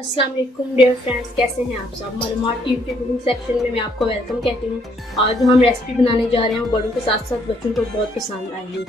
अस्सलाम वालेकुम dear friends, कैसे हैं आप सब। मालूमात टीवी के कुकिंग सेक्शन में मैं आपको वेलकम कहती हूँ। आज जो हम रेसिपी बनाने जा रहे हैं वो बड़ों के साथ साथ बच्चों को बहुत पसंद आएगी।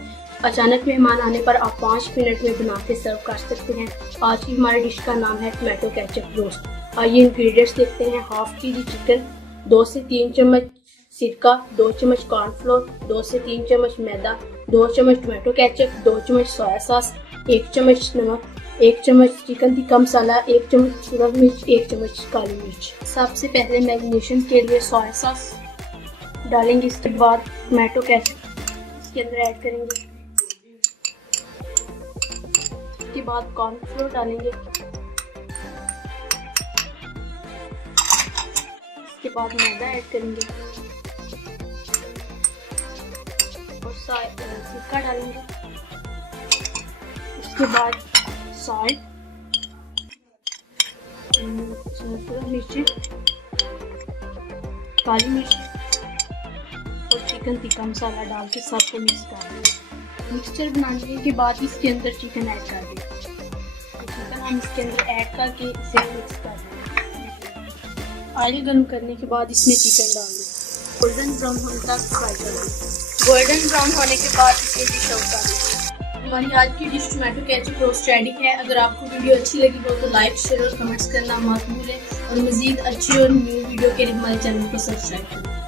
अचानक मेहमान आने पर आप 5 मिनट में बना के सर्व कर सकते हैं। आज की हमारी डिश का नाम है टमाटो केचप रोस्ट। आइए इंग्रेडिएंट्स देखते हैं। हाफ केजी चिकन, 2 से 3 चम्मच सिरका, 2 चम्मच कॉर्नफ्लोर, 2 से 3 चम्मच मैदा, 2 चम्मच टमाटो केचप, 2 चम्मच सोया सॉस, 1 चम्मच नमक, 1 चम्मच चिकन टिक्का मसाला, 1 चम्मच सूरज मिर्च, 1 चम्मच काली मिर्च। सबसे पहले मैरिनेशन के लिए सोया सॉस डालेंगे। इसके बाद टमाटो केचप इसके अंदर ऐड करेंगे। इसके बाद कॉर्नफ्लोर डालेंगे। इसके बाद मैदा ऐड करेंगे और सिरका डालेंगे। इसके बाद सॉल्ट, मिर्ची, काली मिर्च और चिकन टिक्का मसाला डाल के सबको मिक्स कर देंगे। मिक्सचर बनाने के बाद इसके अंदर चिकन ऐड कर देंगे। चिकन हम इसके अंदर ऐड करके इसे मिक्स कर देंगे। ऑयल गर्म करने के बाद इसमें चिकन डाल दें। गोल्डन ब्राउन होने तक फ्राई कर दें। गोल्डन ब्राउन होने के बाद इसे डिश आउट कर दें। हमारी आज की dish tomato ketchup roast ready है। अगर आपको वीडियो अच्छी लगी हो तो लाइक, शेयर और कमेंट्स करना मत भूलें और मज़ीद अच्छी और न्यू वीडियो के लिए हमारे चैनल को सब्सक्राइब करें।